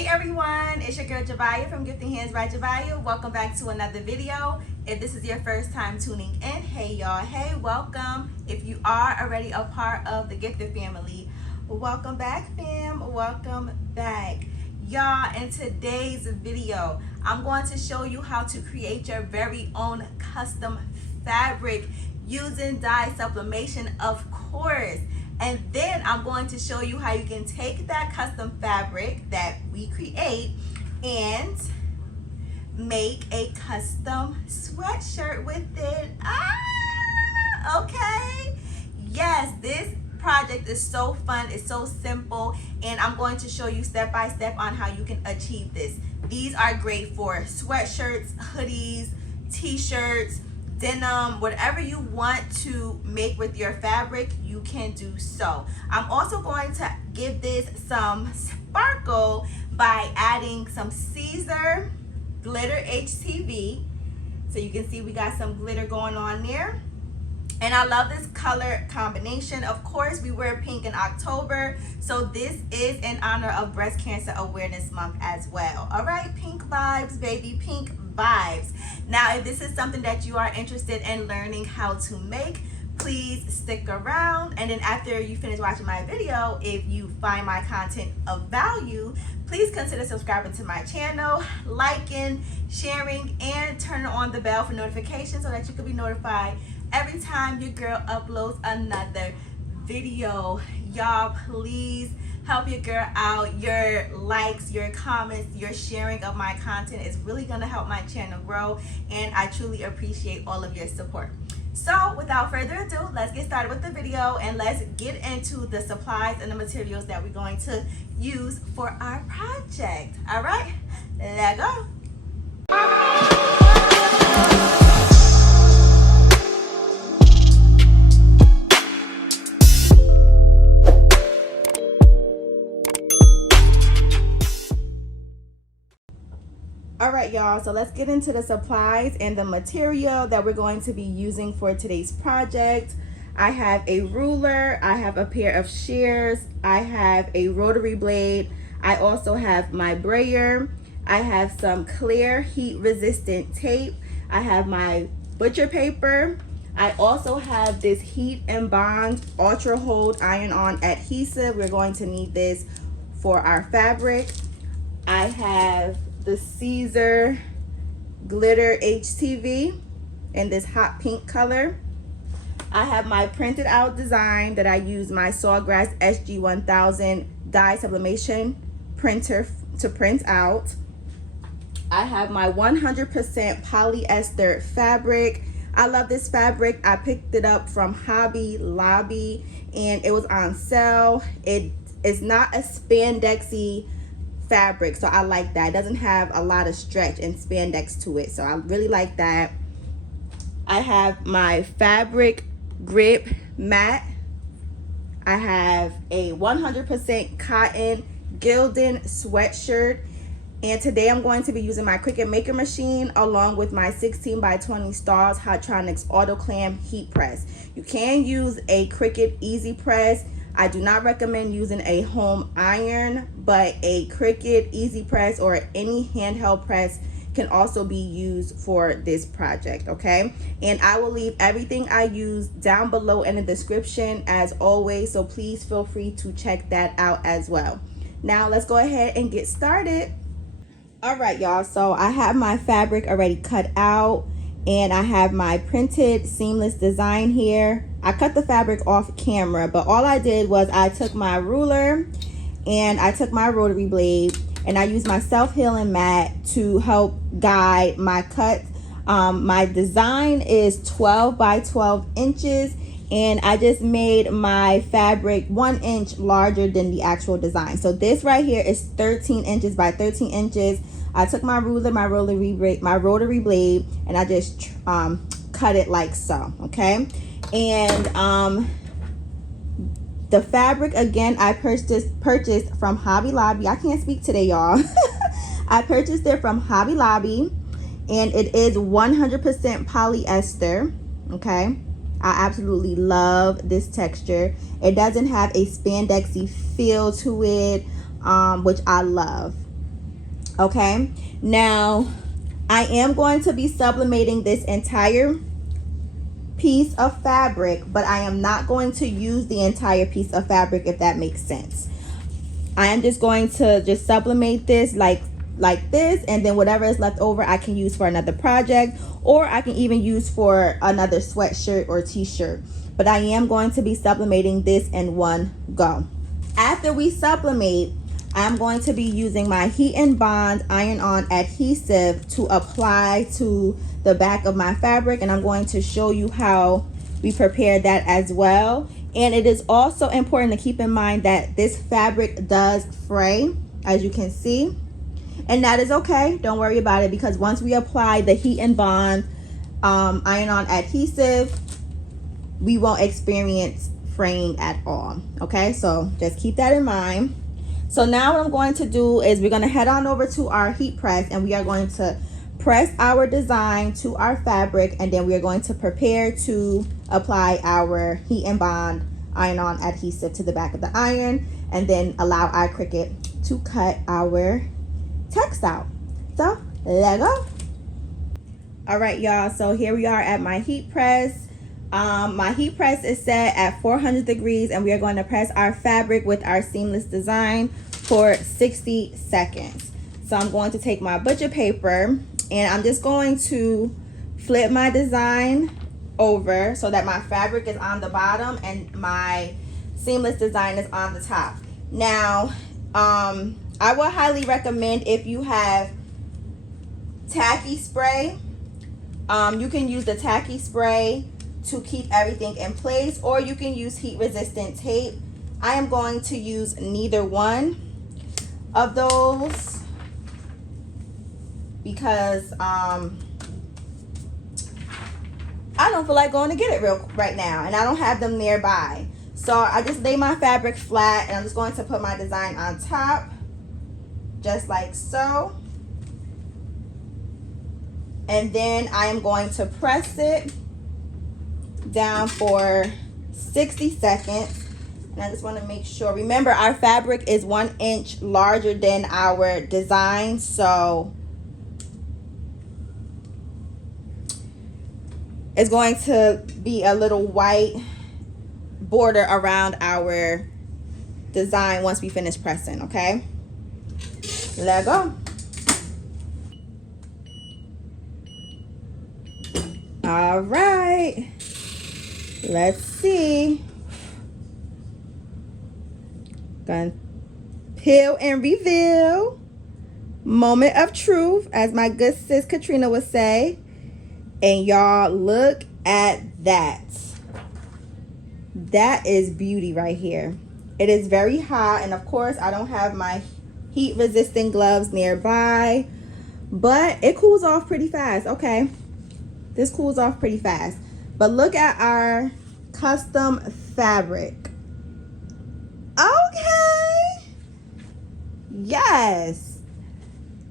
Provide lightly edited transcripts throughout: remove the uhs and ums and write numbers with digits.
Hey everyone, it's your girl Javiah from Gifted Hands by Javiah. Welcome back to another video. If this is your first time tuning in, hey y'all, hey, welcome. If you are already a part of the Gifted family, welcome back fam, welcome back. Y'all, in today's video, I'm going to show you how to create your very own custom fabric using dye sublimation, of course. And then I'm going to show you how you can take that custom fabric that we create and make a custom sweatshirt with it. Okay. Yes, this project is so fun, it's so simple, and I'm going to show you step by step on how you can achieve this. These are great for sweatshirts, hoodies, t-shirts, denim, whatever you want to make with your fabric, you can do so. I'm also going to give this some sparkle by adding some Caesar glitter HTV. So you can see we got some glitter going on there. And I love this color combination. Of course, we wear pink in October, so this is in honor of Breast Cancer Awareness Month as well. All right, pink vibes, baby, pink vibes. Now, if this is something that you are interested in learning how to make, please stick around. And then after you finish watching my video, if you find my content of value, please consider subscribing to my channel, liking, sharing, and turning on the bell for notifications so that you can be notified every time your girl uploads another video. Y'all, please help your girl out. Your likes, your comments, your sharing of my content is really gonna help my channel grow, and I truly appreciate all of your support. So without further ado, let's get started with the video and let's get into the supplies and the materials that we're going to use for our project. All right, let's go. All right, y'all, so let's get into the supplies and the material that we're going to be using for today's project. I have a ruler, I have a pair of shears, I have a rotary blade, I also have my brayer, I have some clear heat resistant tape, I have my butcher paper, I also have this heat and bond ultra hold iron on adhesive. We're going to need this for our fabric. I have the Caesar glitter HTV in this hot pink color. I have my printed out design that I use my Sawgrass SG1000 dye sublimation printer to print out. I have my 100% polyester fabric. I love this fabric. I picked it up from Hobby Lobby and it was on sale. It is not a spandexy fabric, so I like that. It doesn't have a lot of stretch and spandex to it, so I really like that. I have my fabric grip mat. I have a 100% cotton Gildan sweatshirt, and today I'm going to be using my Cricut maker machine along with my 16 by 20 Stars Hotronix auto clam heat press. You can use a Cricut easy press. I do not recommend using a home iron, but a Cricut easy press or any handheld press can also be used for this project, okay? And I will leave everything I use down below in the description as always, so please feel free to check that out as well. Now let's go ahead and get started. All right, y'all, so I have my fabric already cut out and I have my printed seamless design here. I cut the fabric off camera, but all I did was I took my ruler and I took my rotary blade and I used my self-healing mat to help guide my cut. My design is 12 by 12 inches and I just made my fabric 1 inch larger than the actual design. So this right here is 13 inches by 13 inches. I took my ruler, my rotary blade, and I just cut it like so, okay? And the fabric, again, I purchased from Hobby Lobby. I can't speak today, y'all. I purchased it from Hobby Lobby, and it is 100% polyester, okay? I absolutely love this texture. It doesn't have a spandexy feel to it, which I love. Okay, now I am going to be sublimating this entire piece of fabric, but I am not going to use the entire piece of fabric, if that makes sense. I am just going to just sublimate this like this, and then whatever is left over I can use for another project, or I can even use for another sweatshirt or t-shirt. But I am going to be sublimating this in one go. After we sublimate, I'm going to be using my heat and bond iron-on adhesive to apply to the back of my fabric, and I'm going to show you how we prepare that as well. And it is also important to keep in mind that this fabric does fray, as you can see, and that is okay. Don't worry about it, because once we apply the heat and bond iron-on adhesive, we won't experience fraying at all. Okay, so just keep that in mind. So now what I'm going to do is we're going to head on over to our heat press, and we are going to press our design to our fabric, and then we are going to prepare to apply our heat and bond iron-on adhesive to the back of the iron, and then allow our Cricut to cut our text out. So let's go. All right, y'all, so here we are at my heat press. My heat press is set at 400 degrees, and we are going to press our fabric with our seamless design for 60 seconds. So I'm going to take my butcher paper, and I'm just going to flip my design over so that my fabric is on the bottom and my seamless design is on the top. Now, I would highly recommend, if you have tacky spray, you can use the tacky spray to keep everything in place, or you can use heat resistant tape. I am going to use neither one of those because I don't feel like going to get it right now, and I don't have them nearby. So I just lay my fabric flat, and I'm just going to put my design on top, just like so. And then I am going to press it down for 60 seconds. And I just want to make sure, remember our fabric is 1 inch larger than our design, so it's going to be a little white border around our design once we finish pressing. Okay, let's go. All right, let's see. Gonna peel and reveal. Moment of truth, as my good sis Katrina would say. And y'all, look at that. That is beauty right here. It is very hot, and of course I don't have my heat resistant gloves nearby, but it cools off pretty fast. Okay, this cools off pretty fast. But look at our custom fabric. Okay, yes,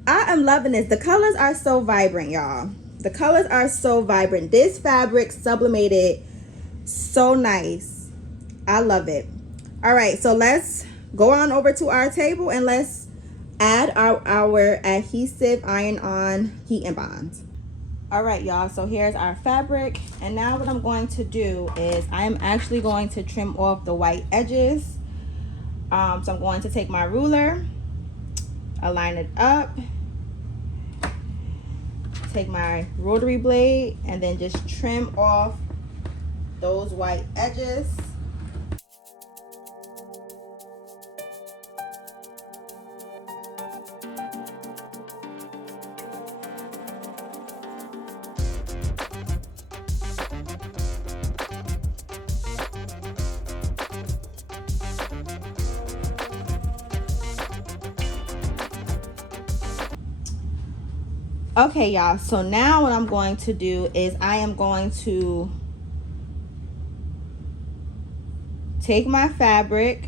I am loving this. The colors are so vibrant, y'all. The colors are so vibrant. This fabric sublimated so nice. I love it. All right, so let's go on over to our table and let's add our adhesive iron-on heat and bond. All right, y'all, so here's our fabric, and now what I'm going to do is I am actually going to trim off the white edges. So I'm going to take my ruler, align it up, take my rotary blade, and then just trim off those white edges. Okay, y'all, so now what I'm going to do is I am going to take my fabric,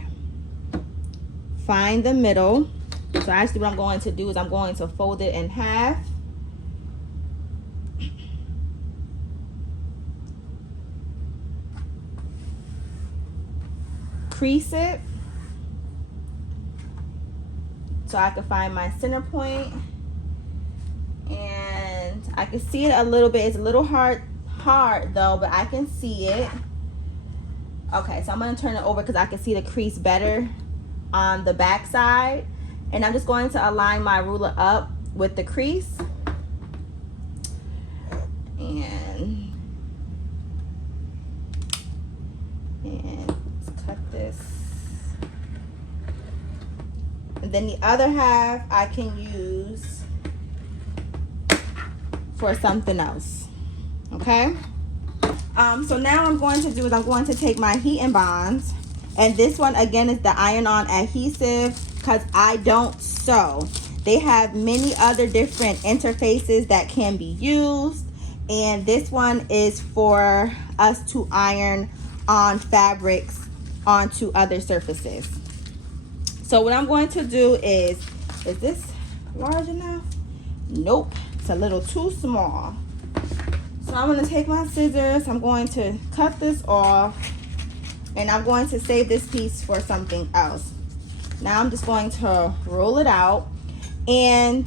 find the middle. So actually what I'm going to do is I'm going to fold it in half. Crease it so I can find my center point. And I can see it a little bit. It's a little hard though, but I can see it. Okay, so I'm going to turn it over because I can see the crease better on the back side. And I'm just going to align my ruler up with the crease. And let's cut this. And then the other half I can use for something else. Okay? So now I'm going to do is I'm going to take my heat and bonds, and this one again is the iron-on adhesive because I don't sew. They have many other different interfaces that can be used, and this one is for us to iron on fabrics onto other surfaces. So what I'm going to do is this large enough? Nope, it's a little too small. So I'm going to take my scissors, I'm going to cut this off, and I'm going to save this piece for something else. Now I'm just going to roll it out, and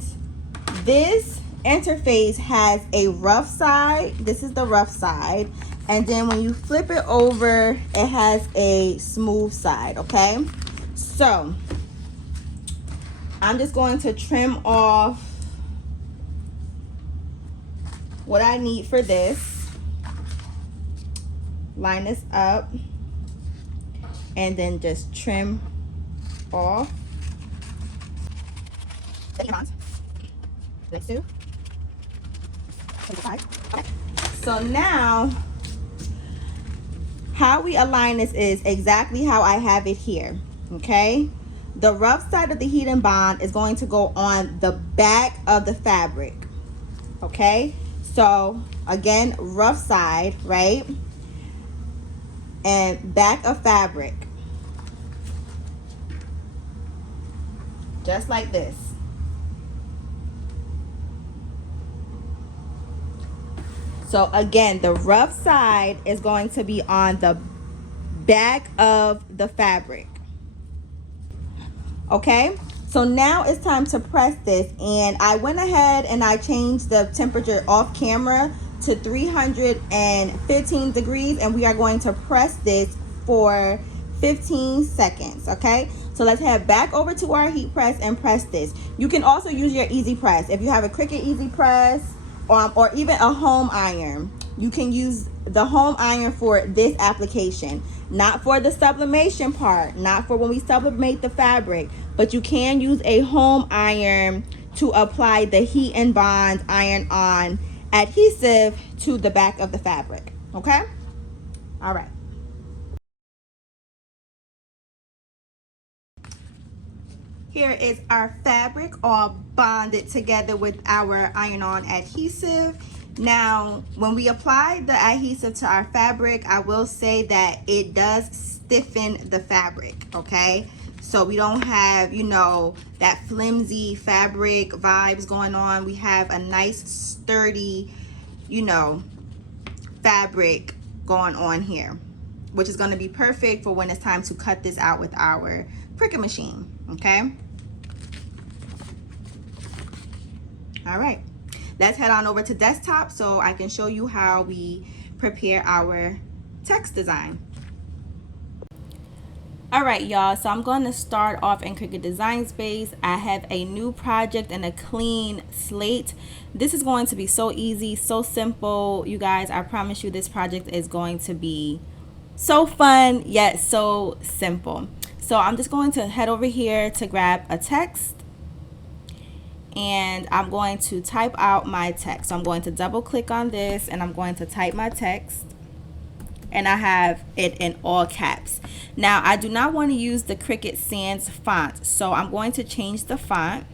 this interface has a rough side. This is the rough side, and then when you flip it over, it has a smooth side, okay? So I'm just going to trim off what I need for this, line this up, and then just trim off. So now how we align this is exactly how I have it here, okay? The rough side of the heat and bond is going to go on the back of the fabric, okay? So again, rough side, right? And back of fabric. Just like this. So again, the rough side is going to be on the back of the fabric. Okay? So now it's time to press this, and I went ahead and I changed the temperature off camera to 315 degrees, and we are going to press this for 15 seconds, okay? So let's head back over to our heat press and press this. You can also use your easy press. If you have a Cricut easy press or even a home iron, you can use the home iron for this application. Not for the sublimation part, not for when we sublimate the fabric, but you can use a home iron to apply the heat and bond iron-on adhesive to the back of the fabric, okay? All right. Here is our fabric all bonded together with our iron-on adhesive. Now, when we apply the adhesive to our fabric, I will say that it does stiffen the fabric, okay? So we don't have, you know, that flimsy fabric vibes going on. We have a nice sturdy, you know, fabric going on here, which is going to be perfect for when it's time to cut this out with our Cricut machine, okay? All right, let's head on over to desktop so I can show you how we prepare our text design. All right, y'all, so I'm going to start off in Cricut Design Space. I have a new project and a clean slate. This is going to be so easy, so simple. You guys, I promise you this project is going to be so fun yet so simple. So I'm just going to head over here to grab a text, and I'm going to type out my text. So I'm going to double click on this, and I'm going to type my text, and I have it in all caps. Now I do not want to use the Cricut Sans font, so I'm going to change the font,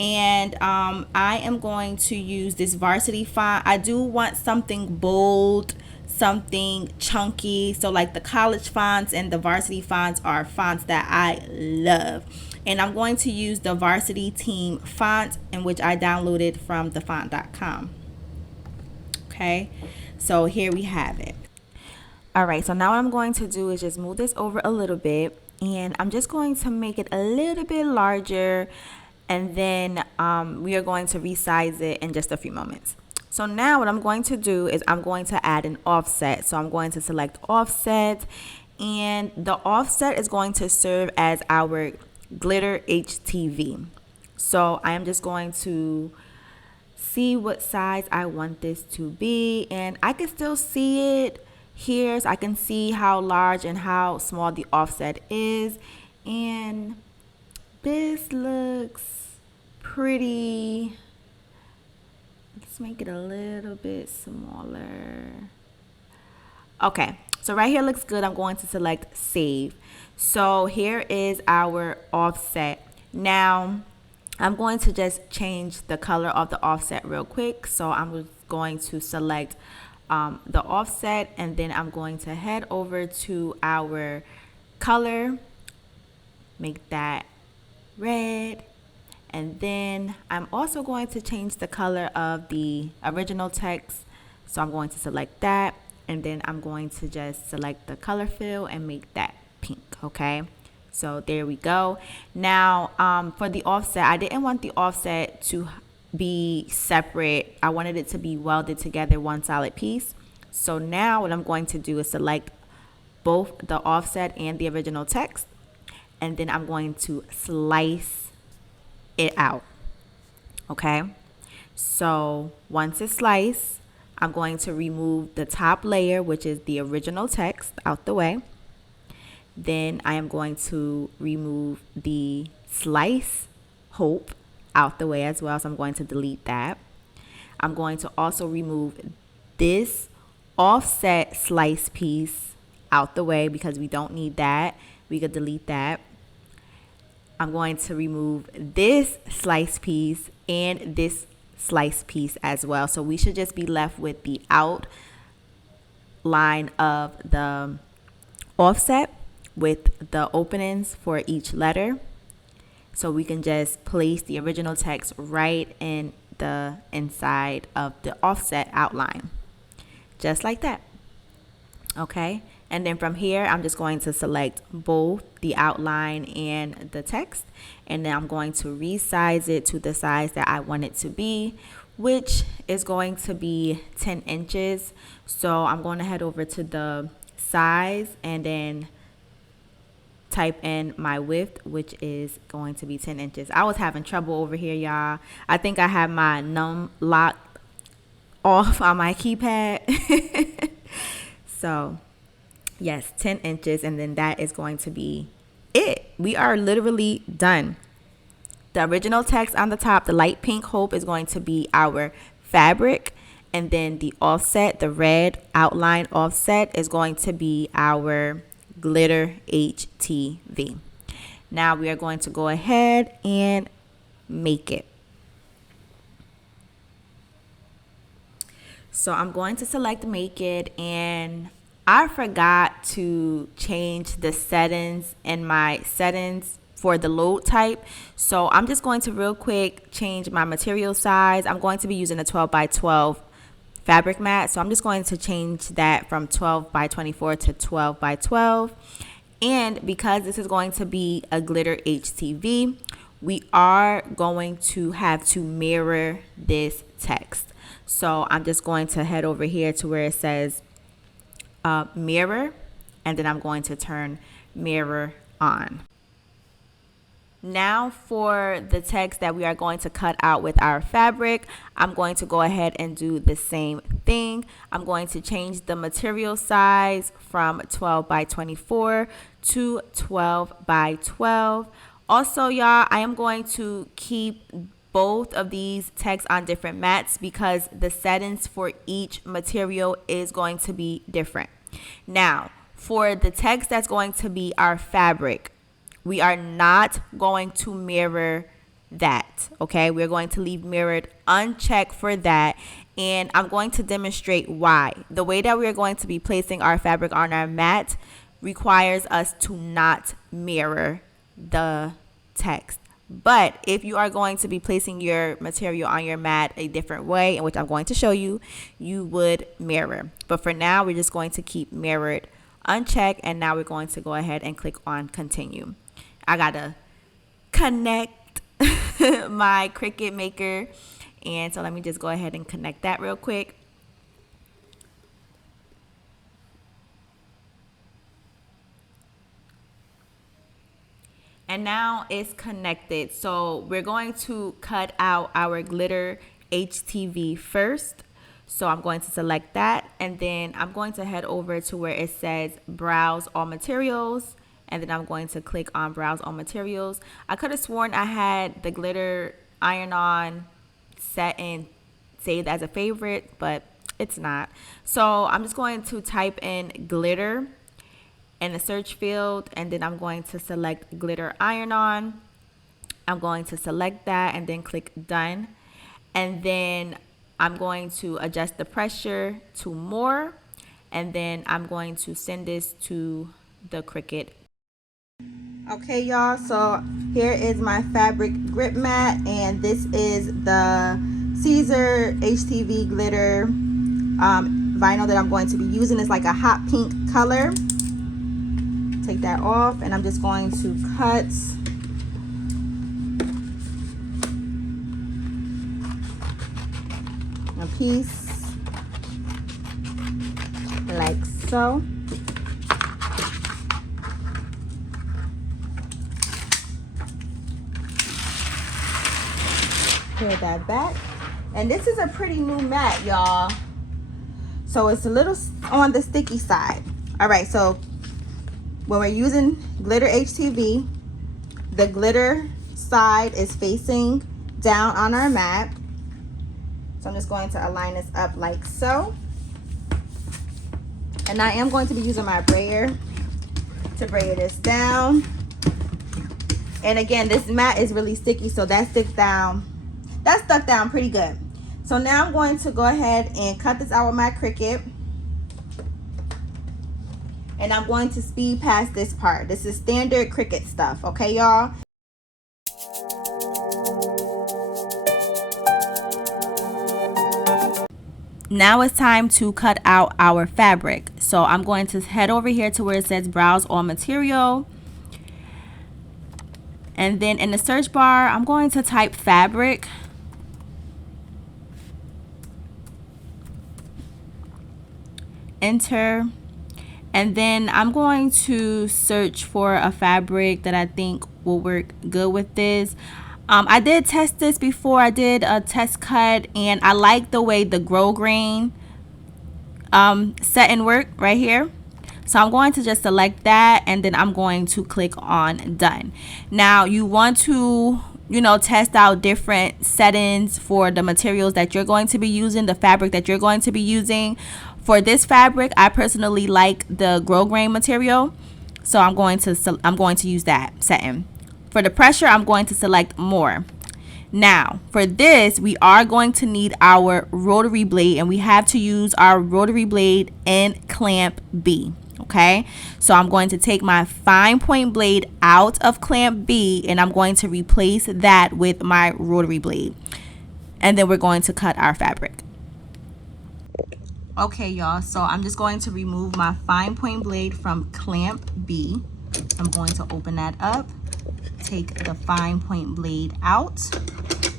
and I am going to use this Varsity font. I do want something bold, something chunky. So like the college fonts and the Varsity fonts are fonts that I love. And I'm going to use the Varsity Team font, in which I downloaded from thefont.com. Okay, so here we have it. All right, so now what I'm going to do is just move this over a little bit, and I'm just going to make it a little bit larger, and then we are going to resize it in just a few moments. So now what I'm going to do is I'm going to add an offset. So I'm going to select offset, and the offset is going to serve as our glitter HTV. So I am just going to see what size I want this to be, and I can still see it here, so I can see how large and how small the offset is, and this looks pretty. Let's make it a little bit smaller. Okay, so right here looks good. I'm going to select save. So here is our offset. Now I'm going to just change the color of the offset real quick. So I'm going to select the offset, and then I'm going to head over to our color, make that red, and then I'm also going to change the color of the original text. So I'm going to select that, and then I'm going to just select the color fill and make that pink. Okay, so there we go. Now for the offset, I didn't want the offset to be separate. I wanted it to be welded together, one solid piece. So now what I'm going to do is select both the offset and the original text, and then I'm going to slice it out. Okay, so once it's sliced, I'm going to remove the top layer, which is the original text, out the way. Then I am going to remove the slice hope out the way as well, so I'm going to delete that. I'm going to also remove this offset slice piece out the way because we don't need that. We could delete that. I'm going to remove this slice piece and this slice piece as well. So we should just be left with the outline of the offset with the openings for each letter. So we can just place the original text right in the inside of the offset outline, just like that. Okay, and then from here, I'm just going to select both the outline and the text, and then I'm going to resize it to the size that I want it to be, which is going to be 10 inches. So I'm going to head over to the size and then type in my width, which is going to be 10 inches. I was having trouble over here, y'all. I think I have my num lock off on my keypad. So yes, 10 inches, and then that is going to be it. We are literally done. The original text on the top, the light pink hope, is going to be our fabric, and then the offset, the red outline offset, is going to be our glitter HTV. Now we are going to go ahead and make it. So I'm going to select make it, and I forgot to change the settings in my settings for the load type. So I'm just going to real quick change my material size. I'm going to be using a 12 by 12 fabric mat. So I'm just going to change that from 12 by 24 to 12 by 12. And because this is going to be a glitter HTV, we are going to have to mirror this text. So I'm just going to head over here to where it says mirror, and then I'm going to turn mirror on. Now for the text that we are going to cut out with our fabric, I'm going to go ahead and do the same thing. I'm going to change the material size from 12 by 24 to 12 by 12. Also, y'all, I am going to keep both of these texts on different mats because the settings for each material is going to be different. Now, for the text that's going to be our fabric, we are not going to mirror that, okay? We're going to leave mirrored unchecked for that, and I'm going to demonstrate why. The way that we are going to be placing our fabric on our mat requires us to not mirror the text. But if you are going to be placing your material on your mat a different way, in which I'm going to show you, you would mirror. But for now, we're just going to keep mirrored uncheck, and now we're going to go ahead and click on continue. I gotta connect my Cricut maker, and so let me just go ahead and connect that real quick. And now it's connected. So we're going to cut out our glitter HTV first. So I'm going to select that, and then I'm going to head over to where it says browse all materials, and then I'm going to click on browse all materials. I could have sworn I had the glitter iron-on set and saved as a favorite, but it's not. So I'm just going to type in glitter in the search field, and then I'm going to select glitter iron-on. I'm going to select that and then click done, and then I'm going to adjust the pressure to more, and then I'm going to send this to the Cricut. Okay, y'all, so here is my fabric grip mat, and this is the Caesar HTV glitter vinyl that I'm going to be using. It's like a hot pink color. Take that off, and I'm just going to cut a piece like so. Peel that back, and this is a pretty new mat, y'all, so it's a little on the sticky side. All right, so when we're using glitter HTV, the glitter side is facing down on our mat. So I'm just going to align this up like so. And I am going to be using my brayer to brayer this down. And again, this mat is really sticky, so that stuck down pretty good. So now I'm going to go ahead and cut this out with my Cricut. And I'm going to speed past this part. This is standard Cricut stuff, okay, y'all? Now it's time to cut out our fabric. So I'm going to head over here to where it says browse all material. And then in the search bar, I'm going to type fabric. Enter. And then I'm going to search for a fabric that I think will work good with this. I did test this before. I did a test cut, and I like the way the grow grain setting worked right here. So I'm going to just select that, and then I'm going to click on done. Now you want to, test out different settings for the materials that you're going to be using, the fabric that you're going to be using. For this fabric, I personally like the grow grain material, so I'm going to use that setting. For the pressure, I'm going to select more. Now, for this, we are going to need our rotary blade, and we have to use our rotary blade in clamp B. Okay, so I'm going to take my fine point blade out of clamp B, and I'm going to replace that with my rotary blade, and then we're going to cut our fabric. Okay, y'all, so I'm just going to remove my fine point blade from clamp B. I'm going to open that up, take the fine point blade out,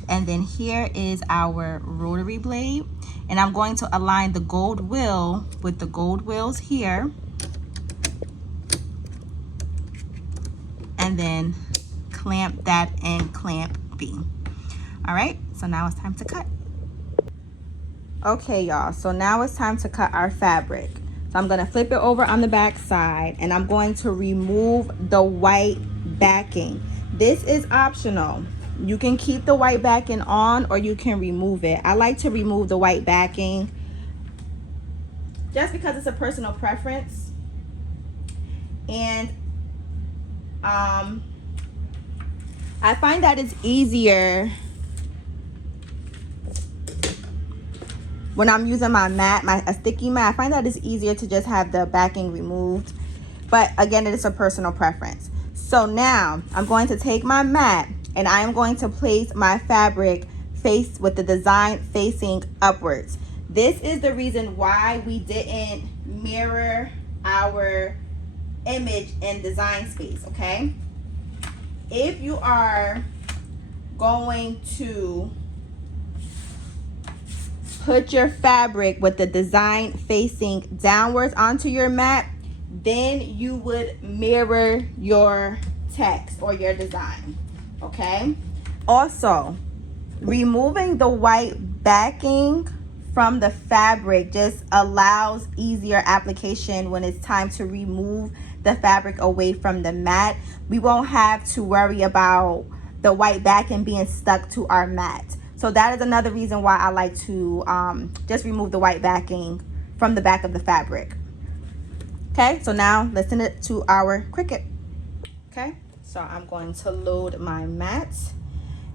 and then here is our rotary blade, and I'm going to align the gold wheel with the gold wheels here, and then clamp that in clamp B. All right, so now it's time to cut. Okay, y'all, so now it's time to cut our fabric. So I'm going to flip it over on the back side, and I'm going to remove the white backing. This is optional. You can keep the white backing on, or you can remove it. I like to remove the white backing just because it's a personal preference. And I find that it's easier when I'm using my mat, a sticky mat. I find that it's easier to just have the backing removed. But again, it is a personal preference. So now I'm going to take my mat, and I am going to place my fabric face with the design facing upwards. This is the reason why we didn't mirror our image and design space, okay? If you are going to put your fabric with the design facing downwards onto your mat, then you would mirror your text or your design, okay? Also, removing the white backing from the fabric just allows easier application when it's time to remove the fabric away from the mat. We won't have to worry about the white backing being stuck to our mat. So that is another reason why I like to just remove the white backing from the back of the fabric. Okay, so now let's send it to our Cricut. Okay, so I'm going to load my mat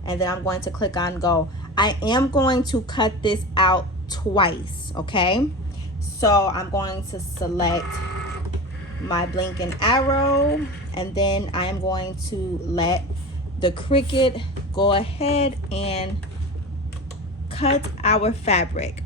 and then I'm going to click on go. I am going to cut this out twice, okay? So I'm going to select my blinking arrow and then I am going to let the Cricut go ahead and cut our fabric.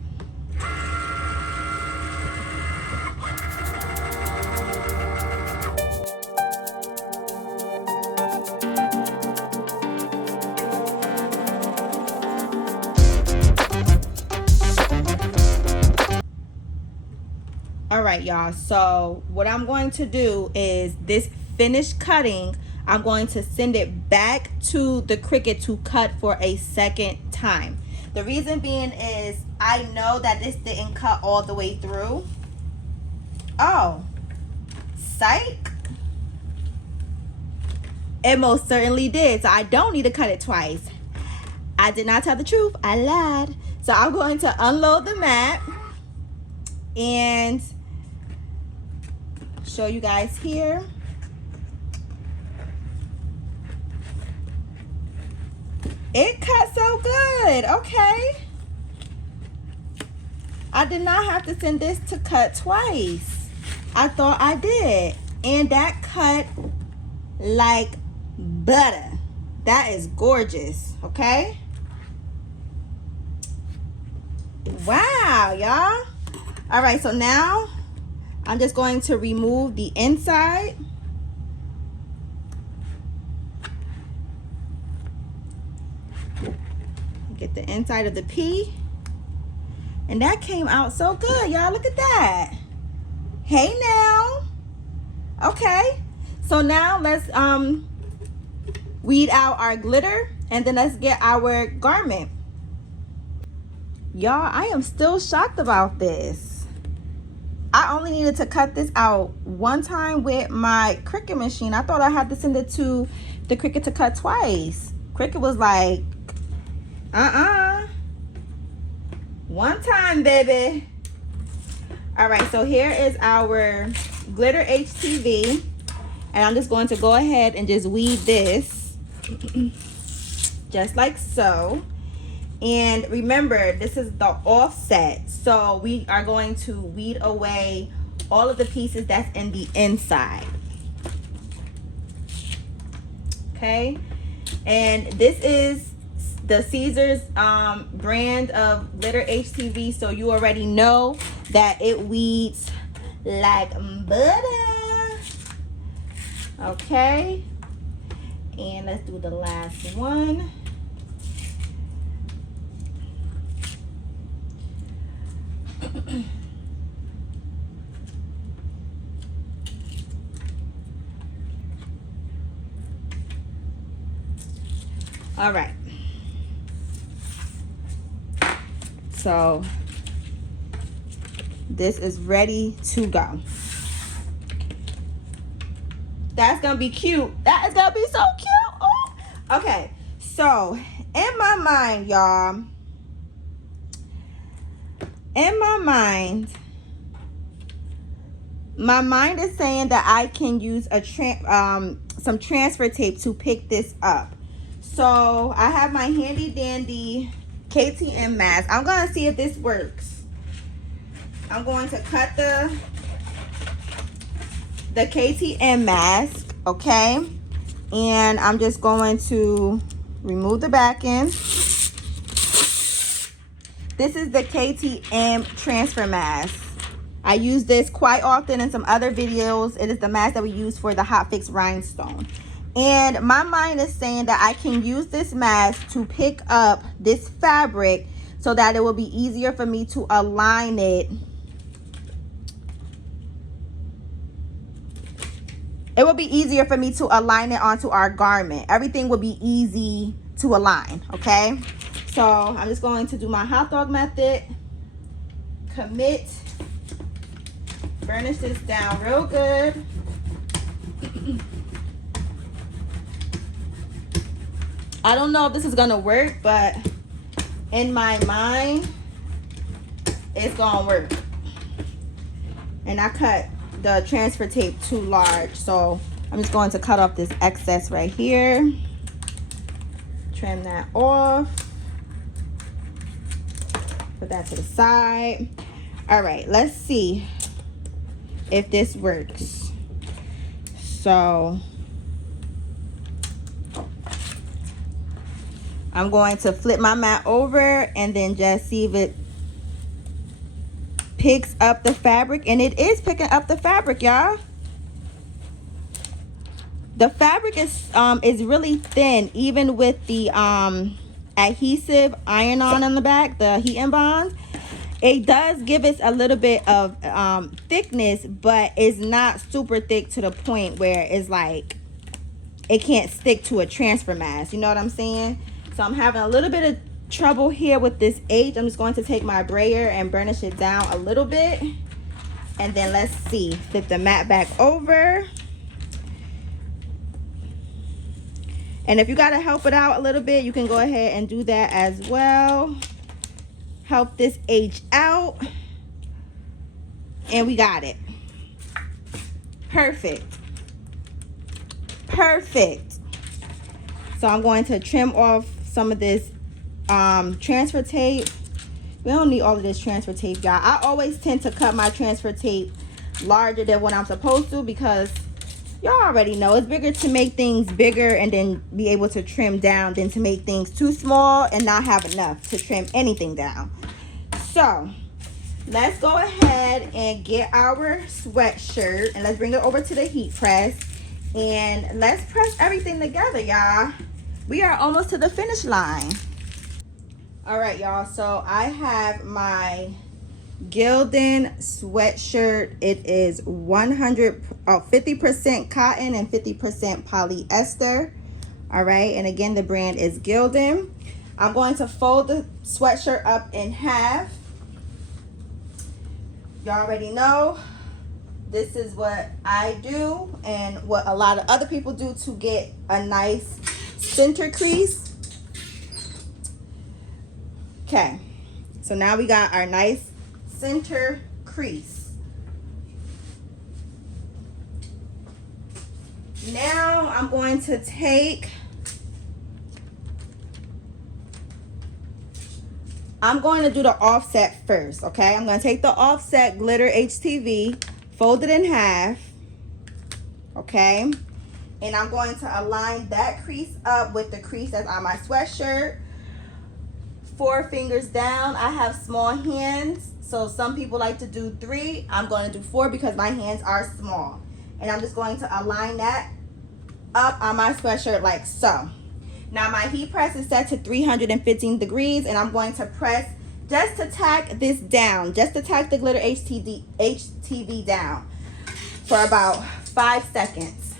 All right, y'all, so what I'm going to do is this finished cutting, I'm going to send it back to the Cricut to cut for a second time. The reason being is I know that this didn't cut all the way through. Oh, psych. It most certainly did, so I don't need to cut it twice. I did not tell the truth, I lied. So I'm going to unload the mat and show you guys here. It cut so good, okay. I did not have to send this to cut twice. I thought I did. And that cut like butter. That is gorgeous, okay. Wow, y'all. All right, so now I'm just going to remove the inside. Get the inside of the P. And that came out so good, y'all. Look at that. Hey now. Okay. So now let's weed out our glitter and then let's get our garment. Y'all, I am still shocked about this. I only needed to cut this out one time with my Cricut machine. I thought I had to send it to the Cricut to cut twice. Cricut was like, one time, baby. All right, so here is our glitter HTV. And I'm just going to go ahead and just weed this. Just like so. And remember, this is the offset. So we are going to weed away all of the pieces that's in the inside. Okay. And this is the Caesar's brand of glitter HTV. So you already know that it weeds like butter. Okay. And let's do the last one. All right. So this is ready to go. That's gonna be cute. That is gonna be so cute. Oh. Okay, so in my mind, y'all, in my mind is saying that I can use a some transfer tape to pick this up. So I have my handy dandy KTM mask. I'm gonna see if this works. I'm going to cut the KTM mask, okay? And I'm just going to remove the back end. This is the KTM transfer mask, I use this quite often in some other videos. It is the mask that we use for the Hot Fix Rhinestone. And my mind is saying that I can use this mask to pick up this fabric so that it will be easier for me to align it. It will be easier for me to align it onto our garment. Everything will be easy to align, okay? So I'm just going to do my hot dog method. Commit. Burnish this down real good. I don't know if this is gonna work, but in my mind, it's gonna work. And I cut the transfer tape too large, so I'm just going to cut off this excess right here. Trim that off. Put that to the side. All right, let's see if this works. So I'm going to flip my mat over and then just see if it picks up the fabric. And it is picking up the fabric, y'all. The fabric is really thin, even with the adhesive iron-on the back, the heat and bond. It does give us a little bit of thickness, but it's not super thick to the point where it's like it can't stick to a transfer mask. You know what I'm saying? So I'm having a little bit of trouble here with this H. I'm just going to take my brayer and burnish it down a little bit. And then let's see. Flip the mat back over. And if you got to help it out a little bit, you can go ahead and do that as well. Help this H out. And we got it. Perfect. Perfect. So I'm going to trim off some of this transfer tape. We don't need all of this transfer tape, y'all. I always tend to cut my transfer tape larger than what I'm supposed to, because y'all already know it's bigger to make things bigger and then be able to trim down than to make things too small and not have enough to trim anything down. So let's go ahead and get our sweatshirt and let's bring it over to the heat press and let's press everything together, y'all. We are almost to the finish line. All right, y'all, so I have my Gildan sweatshirt. It is 50% cotton and 50% polyester. All right, and again, the brand is Gildan. I'm going to fold the sweatshirt up in half. Y'all already know this is what I do and what a lot of other people do to get a nice center crease. Okay, so now we got our nice center crease. Now I'm going to take, I'm going to do the offset first, okay? I'm going to take the offset glitter HTV, fold it in half, okay? And I'm going to align that crease up with the crease that's on my sweatshirt. 4 fingers down. I have small hands, so some people like to do 3. I'm going to do 4 because my hands are small. And I'm just going to align that up on my sweatshirt like so. Now my heat press is set to 315 degrees and I'm going to press just to tack this down, just to tack the glitter HTV down for about 5 seconds.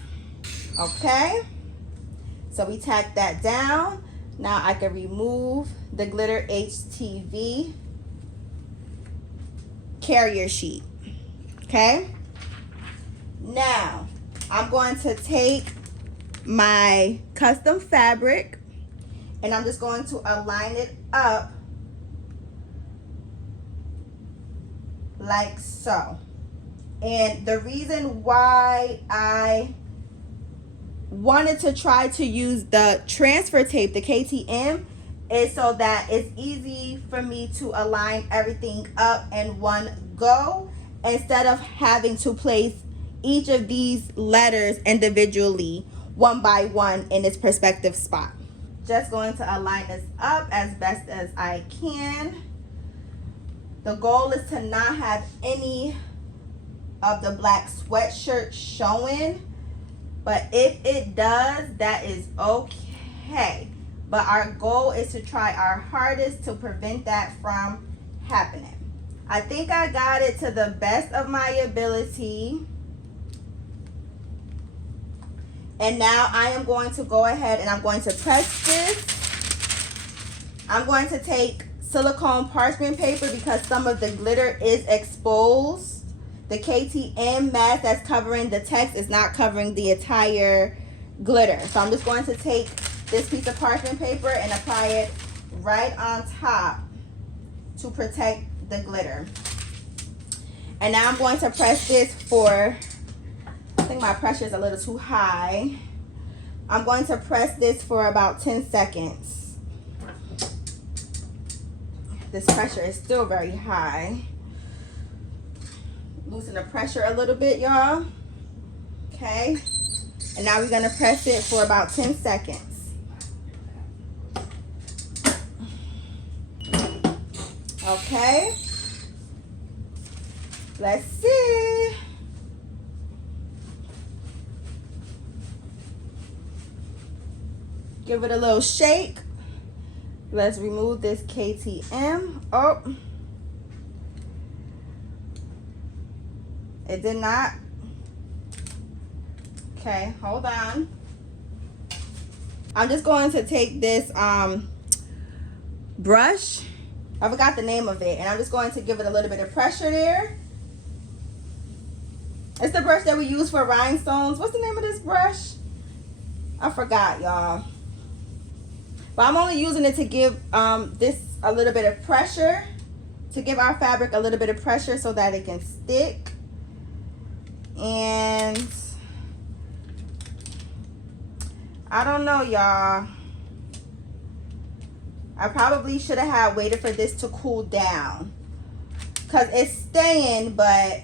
Okay, so we tack that down. Now I can remove the glitter HTV carrier sheet. Okay, now I'm going to take my custom fabric and I'm just going to align it up like so. And the reason why I wanted to try to use the transfer tape, the KTM, is so that it's easy for me to align everything up in one go instead of having to place each of these letters individually one by one in its perspective spot. Just going to align this up as best as I can. The goal is to not have any of the black sweatshirt showing. But if it does, that is okay. But our goal is to try our hardest to prevent that from happening. I think I got it to the best of my ability. And now I am going to go ahead and I'm going to press this. I'm going to take silicone parchment paper because some of the glitter is exposed. The KTM mask that's covering the text is not covering the entire glitter. So I'm just going to take this piece of parchment paper and apply it right on top to protect the glitter. And now I'm going to press this for, I think my pressure is a little too high. I'm going to press this for about 10 seconds. This pressure is still very high. Loosen the pressure a little bit, y'all. Okay. And now we're going to press it for about 10 seconds. Okay. Let's see. Give it a little shake. Let's remove this KTM. Oh. It did not. Okay, hold on. I'm just going to take this brush. I forgot the name of it. And I'm just going to give it a little bit of pressure there. It's the brush that we use for rhinestones. What's the name of this brush? I forgot, y'all. But I'm only using it to give this a little bit of pressure. To give our fabric a little bit of pressure so that it can stick. And I don't know, y'all. I probably should have had waited for this to cool down. Because it's staying, but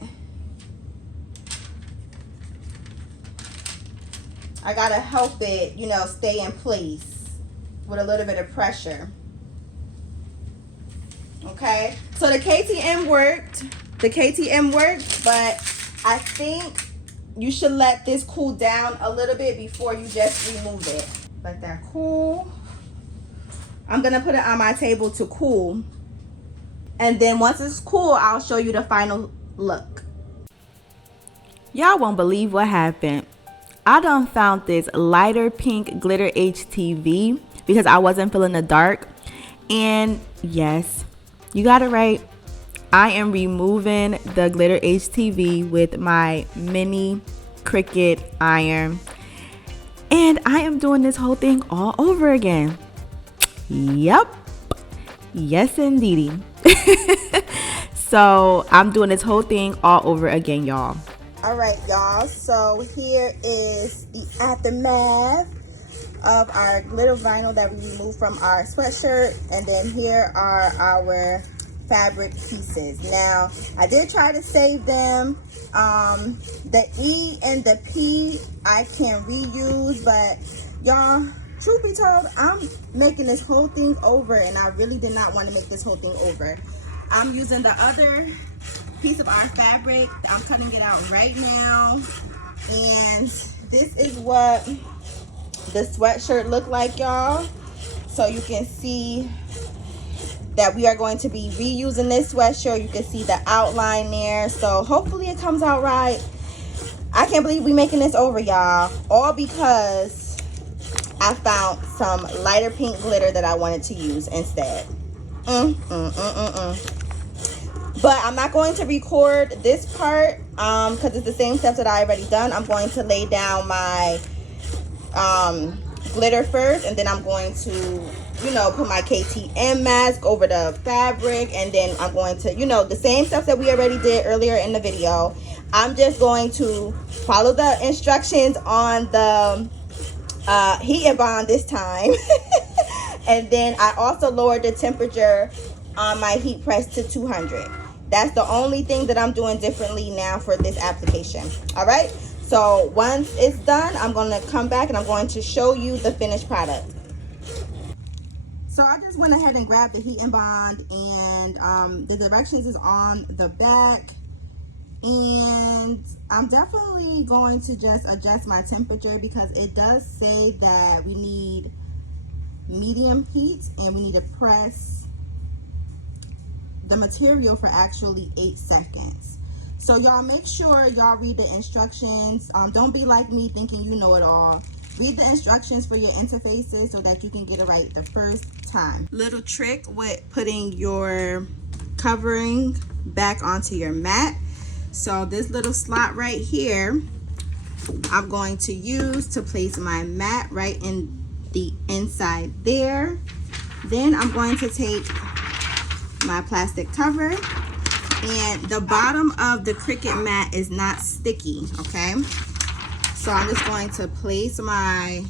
I gotta help it, you know, stay in place with a little bit of pressure. Okay, so the KTM worked. The KTM worked, but I think you should let this cool down a little bit before you just remove it. Let that cool. I'm gonna put it on my table to cool. And then once it's cool, I'll show you the final look. Y'all won't believe what happened. I done found this lighter pink glitter HTV because I wasn't feeling the dark. And yes, you got it right. I am removing the glitter HTV with my mini Cricut iron. And I am doing this whole thing all over again. Yep. Yes, indeedy. So I'm doing this whole thing all over again, y'all. All right, y'all. So here is the aftermath of our glitter vinyl that we removed from our sweatshirt. And then here are our fabric pieces. Now, I did try to save them. The E and the P I can reuse, but y'all, truth be told, I'm making this whole thing over, and I really did not want to make this whole thing over. I'm using the other piece of our fabric. I'm cutting it out right now, and this is what the sweatshirt looked like, y'all. So you can see that we are going to be reusing this sweatshirt. You can see the outline there, so hopefully it comes out right. I can't believe we making this over, y'all, all because I found some lighter pink glitter that I wanted to use instead. But I'm not going to record this part because it's the same steps that I already done. I'm going to lay down my glitter first, and then I'm going to, you know, put my KTM mask over the fabric, and then I'm going to, you know, the same stuff that we already did earlier in the video. I'm just going to follow the instructions on the heat and bond this time. And then I also lowered the temperature on my heat press to 200. That's the only thing that I'm doing differently now for this application. All right, so once it's done, I'm going to come back and I'm going to show you the finished product. So I just went ahead and grabbed the heat and bond, and the directions is on the back. And I'm definitely going to just adjust my temperature because it does say that we need medium heat and we need to press the material for actually 8 seconds. So y'all make sure y'all read the instructions. Don't be like me thinking you know it all. Read the instructions for your interfaces so that you can get it right the first time. Little trick with putting your covering back onto your mat. So this little slot right here, I'm going to use to place my mat right in the inside there. Then I'm going to take my plastic cover, and the bottom of the Cricut mat is not sticky, okay? So I'm just going to place my,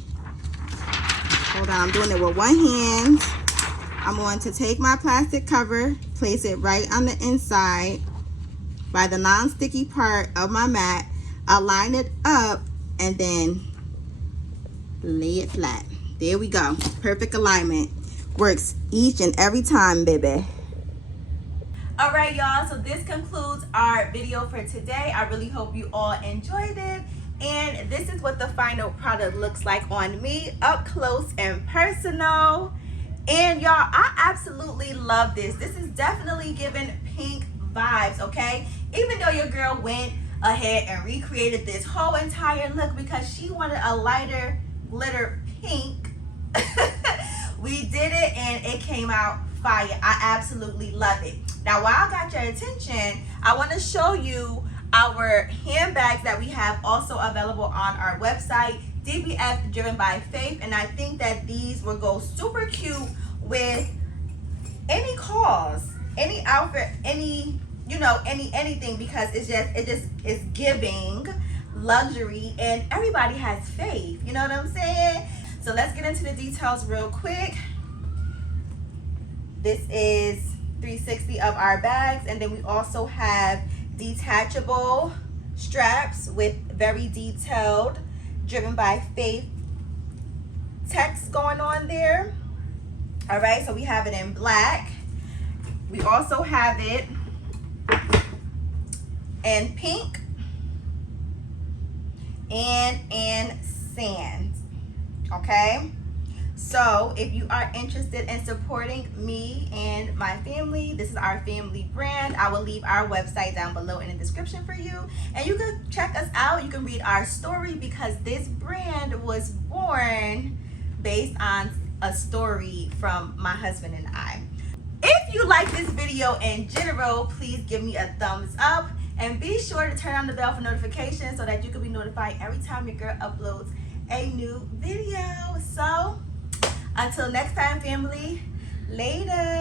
hold on, I'm doing it with one hand. I'm going to take my plastic cover, place it right on the inside by the non-sticky part of my mat, align it up, and then lay it flat. There we go. Perfect alignment. Works each and every time, baby. All right, y'all, so this concludes our video for today. I really hope you all enjoyed it. And this is what the final product looks like on me, up close and personal. And y'all, I absolutely love this. This is definitely giving pink vibes, okay? Even though your girl went ahead and recreated this whole entire look because she wanted a lighter glitter pink, we did it and it came out fire. I absolutely love it. Now, while I got your attention, I want to show you our handbags that we have also available on our website, DBF Driven by Faith, and I think that these will go super cute with any cause, any outfit, any, you know, anything, because it's giving luxury and everybody has faith, you know what I'm saying? So let's get into the details real quick. This is 360 of our bags, and then we also have detachable straps with very detailed Driven by Faith text going on there. All right, so we have it in black. We also have it in pink and in sand. Okay, so if you are interested in supporting me and my family, this is our family brand. I will leave our website down below in the description for you, and you can check us out. You can read our story because this brand was born based on a story from my husband and I. If you like this video in general, please give me a thumbs up and be sure to turn on the bell for notifications so that you can be notified every time your girl uploads a new video. So until next time, family, later.